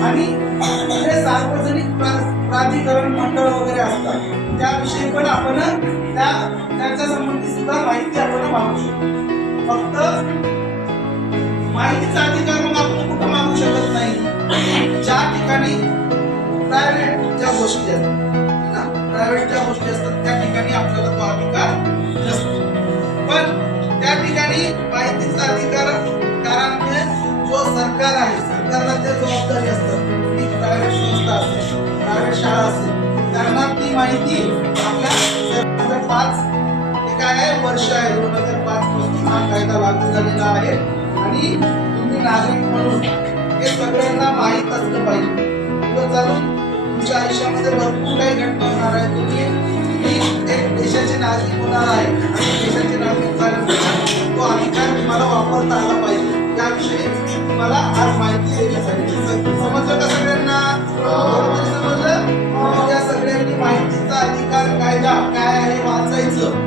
आणि जे सार्वजनिक प्रा- प्राधिकरण मंडळ वगैरे असतात त्याविषयी पण आपण त्या त्याच्या संबंधी सुद्धा माहिती आपण मागू शकतो. फक्त माहितीचा अधिकार मग आपण कुठं मागू शकत नाही. ज्या ठिकाणी प्रायव्हेट ज्या गोष्टी असतात प्रायव्हेट ज्या गोष्टी असतात त्या ठिकाणी आपल्याला तो अधिकार सरकारला जबाबदारी असतात. ती प्रायव्हेट संस्था असेल प्रायव्हेट शाळा असेल त्यांना ती माहिती आपल्या दोन हजार पाच हे काय आहे वर्ष आहे. दोन हजार पाच पासून हा कायदा लागू झालेला आहे. आणि तुम्ही नागरिक म्हणून हे सगळ्यांना माहीत असलं पाहिजे. पुढे चालून तुमच्या आयुष्यामध्ये भरपूर काही घटना होणार आहे. तुम्ही एक देशाचे नागरिक होणार आहे आणि देशाचे नागरिक विषय. तुम्हाला आज माहिती देण्यासाठी समजलं का सगळ्यांना? समजलं? या सगळ्यांनी माहितीचा अधिकार कायदा काय आहे वाचायचं.